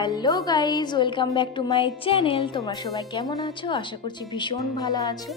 Hello guys welcome back to my channel. তোমরা সবাই কেমন আছো? আশা করছি ভীষণ ভালো আছো,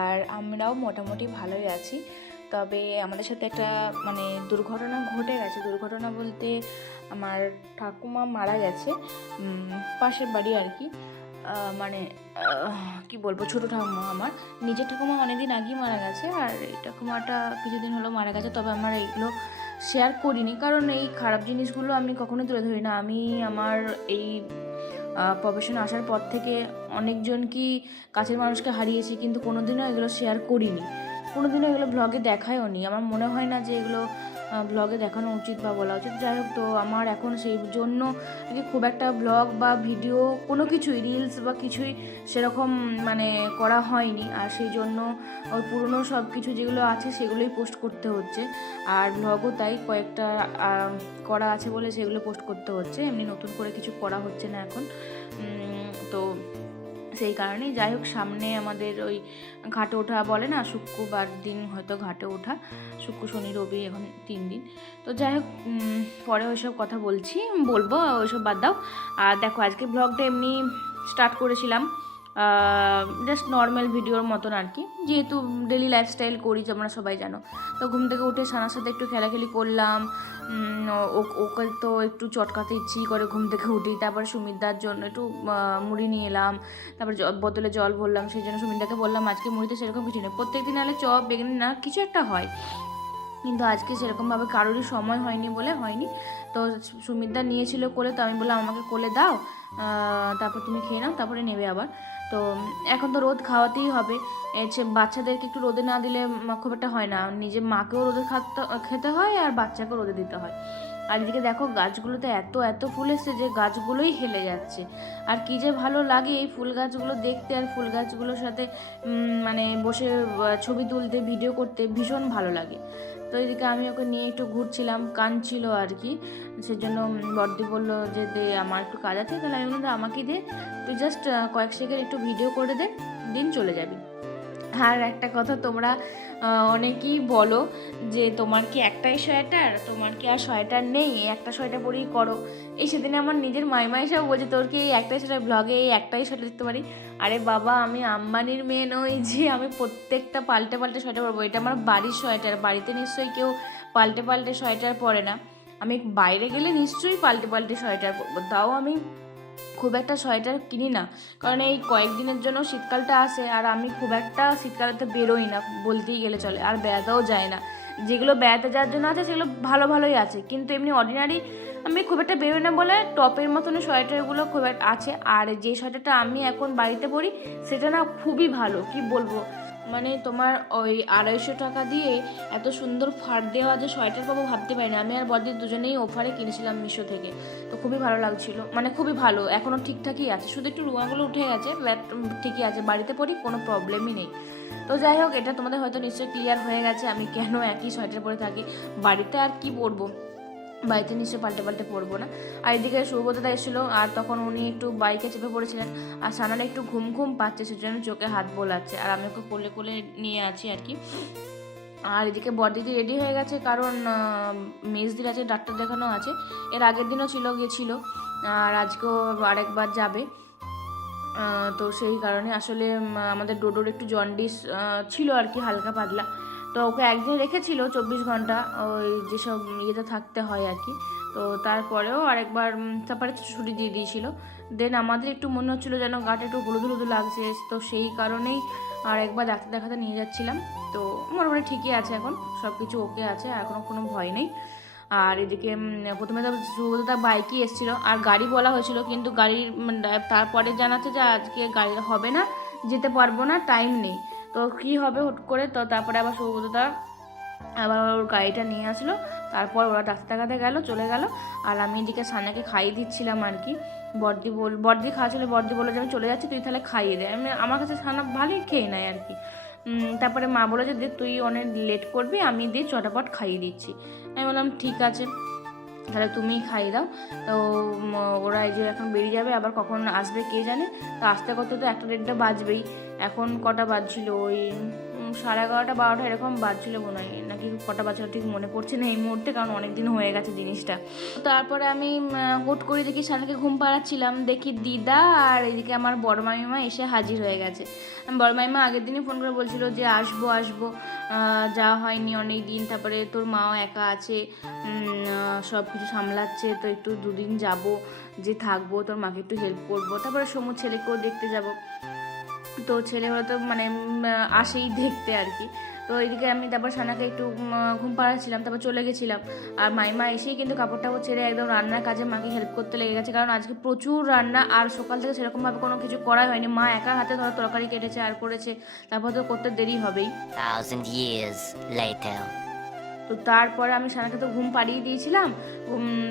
আর আমরাও মোটামুটি ভালোই আছি। তবে আমাদের সাথে একটা মানে দুর্ঘটনা ঘটে গেছে। দুর্ঘটনা বলতে আমার ঠাকুমা মারা গেছে পাশের বাড়ি আর কি। মানে কি বলব, ছোটো ঠাকুমা আমার। নিজের ঠাকুমা অনেকদিন আগেই মারা গেছে, আর এই ঠাকুমাটা কিছুদিন হলো মারা গেছে। তবে আমার এইগুলো শেয়ার করিনি। কারণ এই খারাপ জিনিসগুলো আমি কখনোই তুলে ধরি না। আমি আমার এই প্রফেশনে আসার পর থেকে অনেকজন কি কাছের মানুষকে হারিয়েছি, কিন্তু কোনোদিনও এগুলো শেয়ার করিনি। কোনোদিনও এগুলো ব্লগে দেখায়ও নি। আমার মনে হয় না যে এগুলো ব্লগে দেখানো উচিত বা বলা উচিত। যাই হোক, তো আমার এখন সেই জন্য কি খুব একটা ব্লগ বা ভিডিও কোনো কিছুই রিলস বা কিছুই সেরকম মানে করা হয়নি। আর সেই জন্য ওই পুরনো সব কিছু যেগুলো আছে সেগুলোই পোস্ট করতে হচ্ছে। আর ব্লগও তাই কয়েকটা করা আছে বলে সেগুলো পোস্ট করতে হচ্ছে। এমনি নতুন করে কিছু করা হচ্ছে না এখন। সেই কারণে যাই হোক, সামনে আমাদের ওই ঘাটে ওঠা বলে না, শুক্রবার দিন হয়তো ঘাটে ওঠা, শুক্র, শনি, রবি এখন তিন দিন। তো যাই হোক পরে ওইসব কথা বলছি, বলব, ওইসব বাদ দাও। আর দেখো, আজকে ব্লগটা এমনি স্টার্ট করেছিলাম। জাস্ট নর্মাল ভিডিওর মতন আর কি। যেহেতু ডেলি লাইফস্টাইল করি, তোমরা সবাই জানো। তো ঘুম থেকে উঠে সানার সাথে একটু খেলাখেলি করলাম। ওকে তো একটু চটকাতে ইচ্ছেই করে ঘুম থেকে উঠি। তারপর সুমিতদার জন্য একটু মুড়ি নিয়ে এলাম। তারপর বোতলে জল ভরলাম। সেই জন্য সুমিতদাকে বললাম, আজকে মুড়িতে সেরকম কিছু নেই। প্রত্যেক দিন আলে চপ, বেগুনি না, কিছু একটা হয়। কিন্তু আজকে সেরকমভাবে কারোরই সময় হয়নি বলে হয়নি। তো সুমিতদা নিয়েছিল কোলে, তো আমি বললাম, আমাকে কোলে দাও। তারপর তুমি খেয়ে নাও, তারপরে নেবে আবার। তো এখন তো রোদ খাওয়াতেই হবে। চেয়ে বাচ্চাদেরকে একটু রোদে না দিলে খুব একটা হয় না। নিজে মাকেও রোদে খাতে খেতে হয় আর বাচ্চাকেও রোদে দিতে হয়। আর এদিকে দেখো গাছগুলোতে এত এত ফুল এসছে যে গাছগুলোই হেলে যাচ্ছে। আর কি যে ভালো লাগে এই ফুল গাছগুলো দেখতে আর ফুল গাছগুলোর সাথে মানে বসে ছবি তুলতে, ভিডিও করতে ভীষণ ভালো লাগে। তো এদিকে আমি ওকে নিয়ে একটু ঘুরছিলাম কাঁদছিল আর কি। সেজন্য বড়দি বলল যে, দে, আমার একটু কাজ আছে। তাহলে আমি বললাম আমাকে দে, তুই জাস্ট কয়েক সেকেন্ড একটু ভিডিও করে দে, দিন চলে যাবি। আর একটা কথা, তোমরা অনেকেই বলো যে তোমার কি একটাই সোয়েটার? তোমার কি আর সোয়েটার নেই? একটা সোয়েটার পরেই করো। এই সেদিনে আমার নিজের মাইমা এসেও বলছে, তোর কি এই একটাই সোয়েটার? ব্লগে এই একটাই সোয়েটার দিতে পারি? আরে বাবা, আমি আম্বানির মেয়ে নই যে আমি প্রত্যেকটা পাল্টে পাল্টে সোয়েটার পরবো। এটা আমার বাড়ির সোয়েটার। বাড়িতে নিশ্চয়ই কেউ পাল্টে পাল্টে সোয়েটার পরে না। আমি বাইরে গেলে নিশ্চয়ই পাল্টে পাল্টে সোয়েটার পরবো। তাও আমি খুব একটা সোয়েটার কিনি না। কারণ এই কয়েকদিনের জন্য শীতকালটা আসে আর আমি খুব একটা শীতকালেতে বেরোই না, বলতেই গেলে চলে। আর বেড়াতেও যায় না। যেগুলো বেড়াতে যাওয়ার জন্য আছে, সেগুলো ভালো ভালোই আছে। কিন্তু এমনি অর্ডিনারি আমি খুব একটা বেরোই না বলে টপের মতন সোয়েটারগুলো খুব একটা আছে। আর যে সোয়েটারটা আমি এখন বাড়িতে পরি, সেটা না খুবই ভালো, কি বলব? মানে তোমার ওই আড়াইশো টাকা দিয়ে এত সুন্দর ফাট দেওয়া যে সোয়েটার পাবো ভাবতে পারি না আমি আর বড়দের দুজনেই অফারে কিনেছিলাম মিশো থেকে। তো খুবই ভালো লাগছিল। মানে খুবই ভালো। এখনও ঠিকঠাকই আছে। শুধু একটু রুয়াগুলো উঠে গেছে। ঠিকই আছে। বাড়িতে পরি কোনো প্রবলেমই নেই। তো যাই হোক, এটা তোমাদের হয়তো নিশ্চয়ই ক্লিয়ার হয়ে গেছে। আমি কেন একই সোয়েটার পরে থাকি? বাড়িতে আর কি পরবো? বাড়িতে নিশ্চয় পাল্টে পাল্টে পড়ব না। আর এদিকে সুব্রতদা এসেছিল, আর তখন উনি একটু বাইকে চেপে পড়েছিলেন, আর সানারা একটু ঘুম ঘুম পাচ্ছে, সেজন্য চোখে হাত বোলাচ্ছে, আর আমি ওকে কোলে কোলে নিয়ে আছি আর কি। আর এদিকে বরদিদি রেডি হয়ে গেছে, কারণ মেজদির আছে, ডাক্তার দেখানো আছে, এর আগের দিনও ছিল গেছিল আর আজকেও আরেকবার যাবে। তো সেই কারণে আসলে আমাদের ডোডোর একটু জন্ডিস ছিল আর কি, হালকা পাতলা। তো ওকে একদিন রেখেছিল চব্বিশ ঘণ্টা, ওই যেসব ইয়েতে থাকতে হয় আর কি। তো তারপরেও আরেকবার তারপরে ছুটি দিয়ে দিয়েছিল। দেন আমাদের একটু মনে হচ্ছিল যেন গাটা একটু হলুদ হলুদ লাগছে, তো সেই কারণেই আর একবার ডাক্তার দেখাতে নিয়ে যাচ্ছিলাম। তো মোটামুটি ঠিকই আছে এখন সব কিছু ওকে আছে এখনও কোনো ভয় নেই। আর এদিকে প্রথমে তো সুব্রতা বাইকই এসেছিল, আর গাড়ি বলা হয়েছিল, কিন্তু গাড়ির ডা- তারপরে জানাচ্ছে যে আজকে গাড়ি হবে না, যেতে পারব না টাইম নেই। তো কী হবে হুট করে? তো তারপরে আবার সুব্রতা আবার ওর গাড়িটা নিয়ে আসলো। তারপর ওরা দেখাতে গেলো, চলে গেল। আর আমি এদিকে সানাকে খাইয়ে দিচ্ছিলাম আর কি। বর্দি বল বর্দি খাওয়াচ্ছিল, বর্দি বলল যে আমি চলে যাচ্ছি, তুই তাহলে খাইয়ে দে। আমি আমার কাছে সানা ভালোই খেয়ে নেয় আর কি। তারপরে মা বলে যে তুই অনেক লেট করবি, আমি দিয়ে চটাপট খাইয়ে দিচ্ছি। আমি বললাম, ঠিক আছে, তাহলে তুমিই খাইয়ে দাও। তো ওরা এই যে এখন বেরিয়ে যাবে, আবার কখন আসবে কে জানে? তো আসতে করতে তো একটা দেড়টা বাজবেই। এখন কটা বাজছিল? ওই সাড়ে এগারোটা বারোটা এরকম বাজছিল মনে হয়। নাকি কটা বাজছিল ঠিক মনে পড়ছে না এই মুহূর্তে, কারণ অনেক দিন হয়ে গেছে জিনিসটা। তারপরে আমি হুট করে দেখি সানাকে ঘুম পাড়াচ্ছিলাম। দেখি দিদা আর এদিকে আমার বড় মামিমা এসে হাজির হয়ে গেছে। বড় মামিমা আগের দিনই ফোন করে বলছিল যে, আসব আসব। যাওয়া হয়নি অনেক দিন তারপরে তোর মাও একা আছে। সব কিছু সামলাচ্ছে। তো একটু দুদিন যাব, যে থাকব, তোর মাকে একটু হেল্প করব। তারপরে সমুর ছেলেকেও দেখতে যাব। তো ছেলেগুলো তো মানে আসেই দেখতে আর কি। তো এইদিকে আমি তারপর সানাকে একটু ঘুম পাড়াচ্ছিলাম, তারপর চলে গেছিলাম। আর মাইমা এসেই কিন্তু কাপড় টাপড় ছেড়ে একদম রান্নার কাজে মাকে হেল্প করতে লেগে গেছে। কারণ আজকে প্রচুর রান্না, আর সকাল থেকে সেরকমভাবে কোনো কিছু করাই হয়নি। মা একা হাতে ধরো তরকারি কেটেছে, আর করেছে। তারপর তো করতে দেরি হবেই. তো তারপরে আমি সানাকে তো ঘুম পাড়িয়ে দিয়েছিলাম।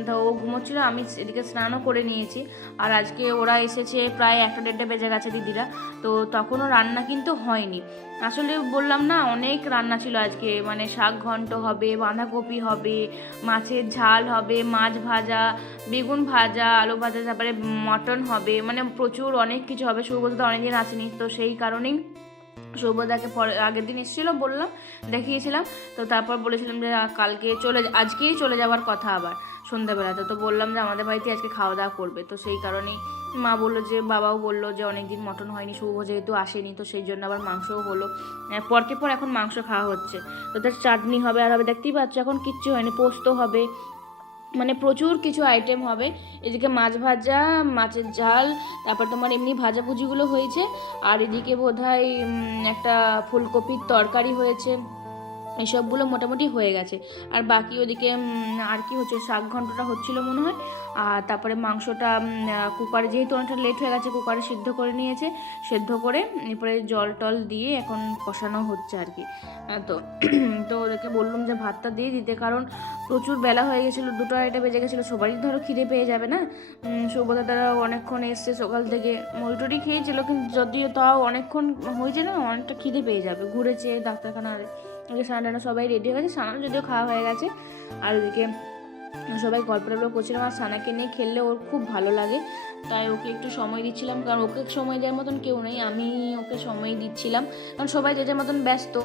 তো ও ঘুমোচ্ছিল, আমি এদিকে স্নানও করে নিয়েছি। আর আজকে ওরা এসেছে প্রায় একটা দেড়টা বেজে গেছে দিদিরা। তো তখনও রান্না কিন্তু হয়নি। আসলে বললাম না, অনেক রান্না ছিল আজকে। মানে শাক ঘন্ট হবে, বাঁধাকপি হবে, মাছের ঝাল হবে, মাছ ভাজা, বেগুন ভাজা, আলু ভাজা, তারপরে মটন হবে। মানে প্রচুর অনেক কিছু হবে। তো অনেকদিন আসেনি। তো সেই কারণেই সৌভদাকে পরে আগের দিন এসেছিল, বললাম, দেখিয়েছিলাম। তো তারপর বলেছিলাম যে কালকে চলে আজকেই চলে যাওয়ার কথা আবার সন্ধ্যাবেলাতে। তো বললাম যে, আমাদের বাড়িতে আজকে খাওয়া দাওয়া করবে। তো সেই কারণেই মা বলল যে, বাবাও বলল যে অনেক দিন মটন হয়নি, শুভ যেহেতু আসেনি। তো সেই জন্য আবার মাংসও হলো। পরকে পর এখন মাংস খাওয়া হচ্ছে। তো তার চাটনি হবে, আর হবে, দেখতেই পাচ্ছ, এখন কিচ্ছু হয়নি পোস্ত হবে। মানে প্রচুর কিছু আইটেম হবে। এদিকে মাছ ভাজা, মাছের ঝাল, তারপর তোমার এমনি ভাজাভুজিগুলো হয়েছে। আর এদিকে বোধ হয় একটা ফুলকপির তরকারি হয়েছে। এসবগুলো মোটামুটি হয়ে গেছে। আর বাকি ওদিকে আর কি হচ্ছে, শাক ঘন্টটা হচ্ছিল মনে হয়। আর তারপরে মাংসটা কুকারে যেহেতু অনেকটা লেট হয়ে গেছে, কুকারে সিদ্ধ করে নিয়েছে। সেদ্ধ করে এরপরে জল টল দিয়ে এখন কষানো হচ্ছে আর কি। তো তো ওদেরকে বললাম যে ভাতটা দিয়ে দিতে, কারণ প্রচুর বেলা হয়ে গেছিল, দুটো আড়াইটা বেজে গেছিল, সবারই ধরো খিদে পেয়ে যাবে না? সৌবদা তারা অনেকক্ষণ এসছে, সকাল থেকে মরিটরি খেয়েছিল, কিন্তু যদিও তাও অনেকক্ষণ হয়েছে না, অনেকটা খিদে পেয়ে যাবে। ঘুরেছে ডাক্তারখানার ওদিকে সানা টানা সবাই রেডি হয়ে গেছে সানার যদিও খাওয়া হয়ে গেছে। আর ওদিকে সবাই গল্প টল্প করছিলাম, আর সানাকে নিয়ে খেললে ওর খুব ভালো লাগে। তাই ওকে একটু সময় দিচ্ছিলাম, কারণ ওকে সময় দেওয়ার মতন কেউ নেই, আমি ওকে সময় দিচ্ছিলাম। কারণ সবাই যে যার মতন ব্যস্ত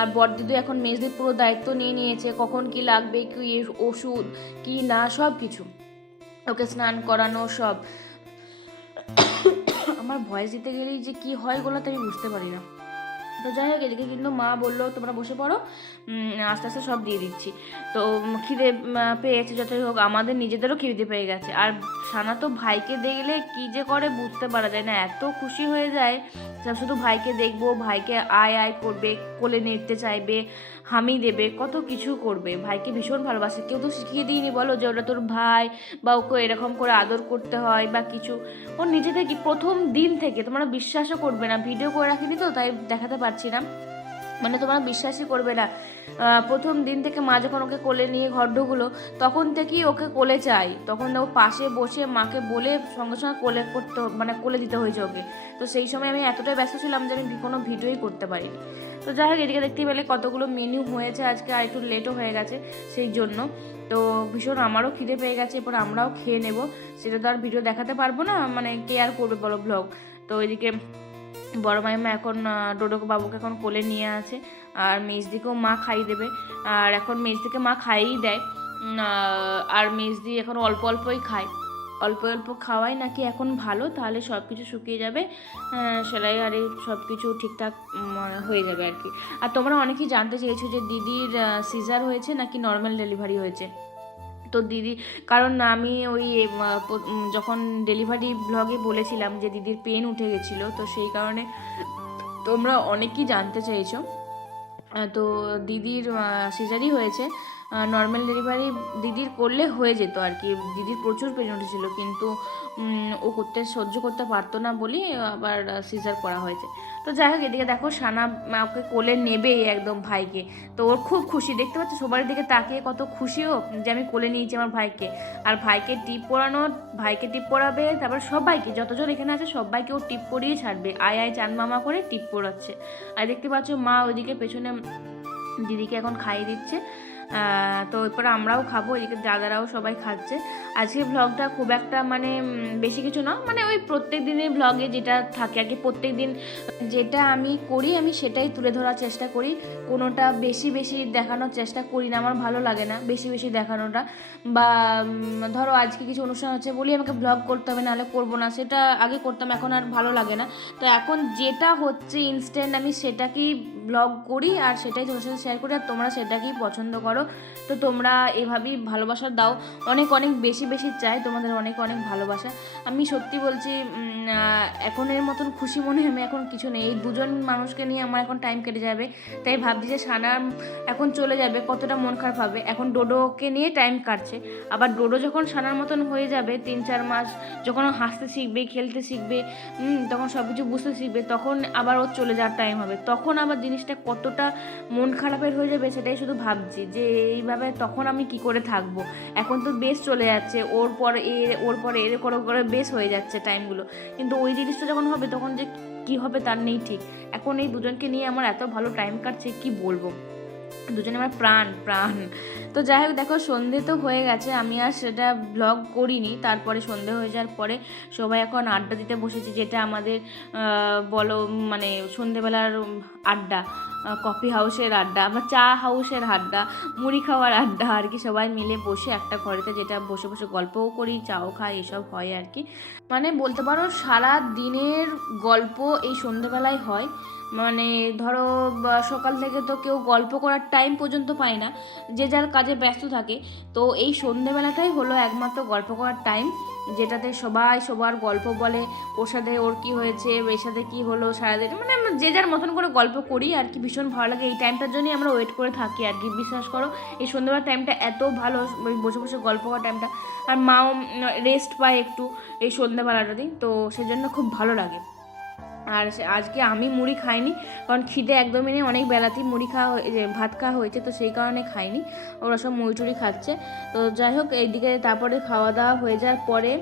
আর বড়দিদি এখন মেজদির পুরো দায়িত্ব নিয়ে নিয়েছে, কখন কি লাগবে, কি ওষুধ, কি না, সব কিছু। ওকে স্নান করানো সব। আমার ভয়েস দিতে গেলেই যে কি হয়, ওগুলো তো আমি বুঝতে পারি না। তো যাই হোক, এদিকে কিন্তু মা বলল, তোমরা বসে পড়ো। আস্তে আস্তে সব দিয়ে দিচ্ছি। তো খিদে পেয়েছে যতই হোক, আমাদের নিজেদেরও খিদে পেয়ে গেছে। আর সানা তো ভাইকে দেখলে কি যে করে বুঝতে পারা যায় না, এত খুশি হয়ে যায়। শুধু ভাইকে দেখব, ভাইকে আয় আয় করবে কোলে নিতে চাইবে হামি দেবে, কত কিছু করবে। ভাইকে ভীষণ ভালোবাসে। কেউ তো শিখিয়ে দিইনি, বলো যে ওটা তোর ভাই বা ওকে এরকম করে আদর করতে হয় বা কিছু। ও নিজে থেকে প্রথম দিন থেকে তোমরা বিশ্বাসও করবে না। ভিডিও করে রাখিনি তো, তাই দেখাতে পারছি না। মানে তোমরা বিশ্বাসই করবে না। প্রথম দিন থেকে মা যখন ওকে কোলে নিয়ে ঘর ঢুকলো, তখন থেকেই ওকে কোলে চাই। তখন ও পাশে বসে মাকে বলে সঙ্গে সঙ্গে কোলে করতে মানে কোলে দিতে হয়েছে ওকে। তো সেই সময় আমি এতটাই ব্যস্ত ছিলাম যে আমি কোনো ভিডিওই করতে পারিনি। তো যাই হোক, এদিকে দেখতে পেলে কতগুলো মেনু হয়েছে। আজকে আর একটু লেটও হয়ে গেছে সেই জন্য। তো ভীষণ আমারও খিদে পেয়ে গেছে, এরপর আমরাও খেয়ে নেব। সেটা তো আর ভিডিও দেখাতে পারব না মানে কে আর করবে বলো ব্লগ তো এদিকে বড় মাইমা এখন ডোডো বাবুকে এখন কোলে নিয়ে আছে, আর মেজদিকেও মা খাইয়ে দেবে। আর এখন মেজদিকে মা খাইয়েই দেয়। আর মেজদি এখন অল্প অল্পই খায়। অল্প অল্প খাওয়াই নাকি এখন ভালো তাহলে সব কিছু শুকিয়ে যাবে আহ, সেলাই আর সব কিছু ঠিকঠাক হয়ে যাবে আর কি। আর তোমরা অনেকেই জানতে চেয়েছো যে দিদির সিজার হয়েছে নাকি নর্মাল ডেলিভারি হয়েছে? তো দিদি কারণ আমি ওই যখন ডেলিভারি ব্লগে বলেছিলাম যে দিদির পেন উঠে গেছিল তো সেই কারণে তোমরা অনেকেই জানতে চেয়েছো। তো দিদির সিজারই হয়েছে। নর্মাল ডেলিভারি দিদির করলে হয়ে যেত আর কি। দিদির প্রচুর পেন উঠেছিল কিন্তু ও করতে, সহ্য করতে পারতো না বলি আবার সিজার করা হয়েছে। তো যাই হোক, এদিকে দেখো, সানা ওকে কোলে নেবেই একদম ভাইকে। তো ওর খুব খুশি, দেখতে পাচ্ছ সবার দিকে তাকিয়ে কত খুশি ও, যে আমি কোলে নিয়েছি আমার ভাইকে। আর ভাইকে টিপ পরানো, ভাইকে টিপ পরাবে, তারপর সবাইকে, যতজন এখানে আছে সবাইকে ও টিপ পরিয়ে ছাড়বে। আয় আয় চাঁদ মামা করে টিপ পরাচ্ছে। আর দেখতে পাচ্ছ মা ওইদিকে পেছনে দিদিকে এখন খাইয়ে দিচ্ছে। তো এরপরে আমরাও খাব, এদিকে দাদারাও সবাই খাচ্ছে। আজকে ব্লগটা খুব একটা মানে বেশি কিছু না মানে ওই প্রত্যেক দিনের ব্লগে যেটা থাকে আর কি, প্রত্যেক দিন যেটা আমি করি, আমি সেটাই তুলে ধরার চেষ্টা করি। কোনোটা বেশি বেশি দেখানোর চেষ্টা করি না, আমার ভালো লাগে না বেশি বেশি দেখানোটা। বা ধরো আজকে কিছু অনুষ্ঠান হচ্ছে, বলি আমাকে ব্লগ করতে হবে, নাহলে করব না, সেটা আগে করতাম, এখন আর ভালো লাগে না। তো এখন যেটা হচ্ছে ইনস্ট্যান্ট আমি সেটাকেই ব্লগ করি আর সেটাই তোমার সাথে শেয়ার করি, আর তোমরা সেটাকেই পছন্দ করো। তো তোমরা এভাবেই ভালোবাসা দাও। অনেক অনেক বেশি বেশি চাই। তোমাদের অনেক অনেক ভালোবাসা। আমি সত্যি বলছি আহ, এখনের মতন খুশি মনে আমি এখন কিছু নেই। এই দুজন মানুষকে নিয়ে আমার এখন টাইম কেটে যাবে। তাই ভাবছি যে সানা এখন চলে যাবে কতটা মন খারাপ হবে। এখন ডোডোকে নিয়ে টাইম কাটছে। আবার ডোডো যখন সানার মতন হয়ে যাবে তিন চার মাস যখন হাসতে শিখবে খেলতে শিখবে তখন সব কিছু বুঝতে শিখবে তখন আবার ওর চলে যাওয়ার টাইম হবে। তখন আবার জিনিসটা কতটা মন খারাপের হয়ে যাবে সেটাই শুধু ভাবছি যে এইভাবে তখন আমি কি করে থাকব? এখন তো বেশ চলে যাচ্ছে, ওর পর এ, ওর পরে এর করে করে বেশ হয়ে যাচ্ছে টাইমগুলো কিন্তু ওই জিনিসটা যখন হবে, তখন যে কি হবে তার নেই ঠিক। এখন এই দুজনকে নিয়ে আমার এত ভালো টাইম কাটছে, কি বলব? দুজনে আমার প্রাণ প্রাণ। তো যাই হোক, দেখো, সন্ধে তো হয়ে গেছে, আমি আর সেটা ব্লগ করিনি। তারপরে সন্ধে হয়ে যাওয়ার পরে সবাই এখন আড্ডা দিতে বসেছি, যেটা আমাদের বলো মানে সন্ধেবেলার আড্ডা। কফি হাউসের আড্ডা বা চা হাউসের আড্ডা, মুড়ি খাওয়ার আড্ডা আর কি। সবাই মিলে বসে একটা ঘরেতে যেটা বসে বসে গল্পও করি, চাও খাই, এসব হয় আর কি। মানে বলতে পারো সারা দিনের গল্প এই সন্ধেবেলায় হয়। মানে ধরো সকাল থেকে তো কেউ গল্প করার টাইম পর্যন্ত পায় না। যে যার কাজে ব্যস্ত থাকে। তো এই সন্ধেবেলাটাই হলো একমাত্র গল্প করার টাইম যেটাতে সবাই সবার গল্প বলে, ওর সাথে ওর কী হয়েছে এর সাথে কী হলো, সারাদিন মানে আমরা যে যার মতন করে গল্প করি আর কি, ভীষণ ভালো লাগে। এই টাইমটার জন্যই আমরা ওয়েট করে থাকি আর কি। বিশ্বাস করো, এই সন্ধ্যাবেলার টাইমটা এত ভালো বসে বসে গল্প করার টাইমটা আর মাও রেস্ট পায় একটু এই সন্ধ্যাবেলাটাতেই তো সেজন্য খুব ভালো লাগে। আর আজকে আমি মুড়ি খাইনি, কারণ খিদে একদমই নেই, অনেক বেলাতেই মুড়ি খাওয়া ভাত খাওয়া হয়েছে, তো সেই কারণে খাইনি, ওরা সব মুড়ি টুড়ি খাচ্ছে, তো যাই হোক, এইদিকে তারপরে খাওয়া দাওয়া হয়ে যাওয়ার পরে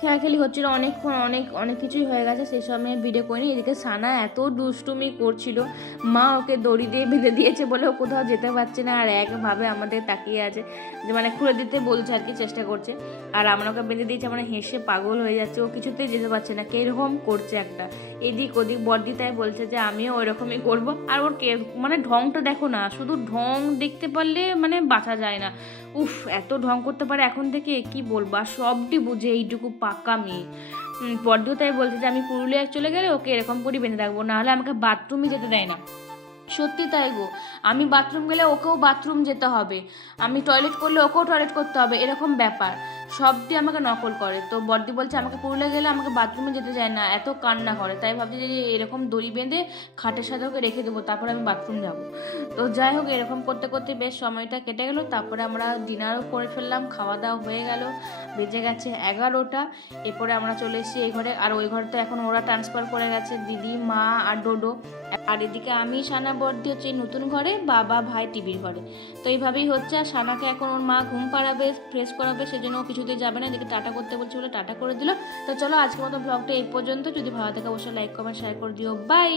খেলাখেলি হচ্ছিল অনেকক্ষণ অনেক অনেক কিছুই হয়ে গেছে, সেই সব আমি ভিডিও করিনি, এদিকে সানা এত দুষ্টুমি করছিল, মা ওকে দড়ি দিয়ে বেঁধে দিয়েছে বলে ও কোথাও যেতে পারছে না, আর একভাবে আমাদের তাকিয়ে আছে, যে মানে খুলে দিতে বলছে আর কি চেষ্টা করছে, আর আমরা ওকে বেঁধে দিয়েছে মানে হেসে পাগল হয়ে যাচ্ছে, ও কিছুতেই যেতে পারছে না কীরকম করছে একটা এদিক ওদিক, বর্দি তাই বলছে যে আমিও ওইরকমই করব। আর ওর কে মানে ঢংটা দেখো না, শুধু ঢং দেখতে পারলে মানে বাঁচা যায় না। উফ, এত ঢং করতে পারে এখন থেকে, কি বলব? আর সবটি বুঝে এইটুকু পাকা মেয়ে। বর্দিও তাই বলছে যে আমি পুরুলিয়া চলে গেলে ওকে এরকম করেই বেঁধে রাখব, নাহলে আমাকে বাথরুমই যেতে দেয় না। সত্যি তাই গো, আমি বাথরুম গেলে ওকেও বাথরুম যেতে হবে। আমি টয়লেট করলে ওকেও টয়লেট করতে হবে, এরকম ব্যাপার। সবটি আমাকে নকল করে। তো বর্দি বলছে, আমাকে পুরুলিয়া গেলে আমাকে বাথরুমে যেতে যায় না, এত কান্না করে। তাই ভাবছি যে এরকম দড়ি বেঁধে খাটের সাথে ওকে রেখে দেবো, তারপরে আমি বাথরুম যাব। তো যাই হোক, এরকম করতে করতে বেশ সময়টা কেটে গেল। তারপরে আমরা ডিনারও করে ফেললাম, খাওয়া দাওয়া হয়ে গেল, বেজে গেছে এগারোটা। এরপরে আমরা চলে এসেছি এই ঘরে। আর ওই ঘরে তো এখন ওরা ট্রান্সফার করে গেছে, দিদি, মা আর ডোডো। আর এদিকে আমি সানা বর্দি হচ্ছে এই নতুন ঘরে, বাবা, ভাই, টিভির ঘরে। তো এইভাবেই হচ্ছে। আর সানাকে এখন ওর মা ঘুম পাড়াবে ফ্রেশ করাবে, সেজন্য ও কিছুতেই যাবে না, এদিকে টাটা করতে বলছে বলে টাটা করে দিল। তো চলো আজকের মতো ব্লগটা এই পর্যন্ত। যদি ভালো থাকে অবশ্যই লাইক কমেন্ট শেয়ার করে দিও। বাই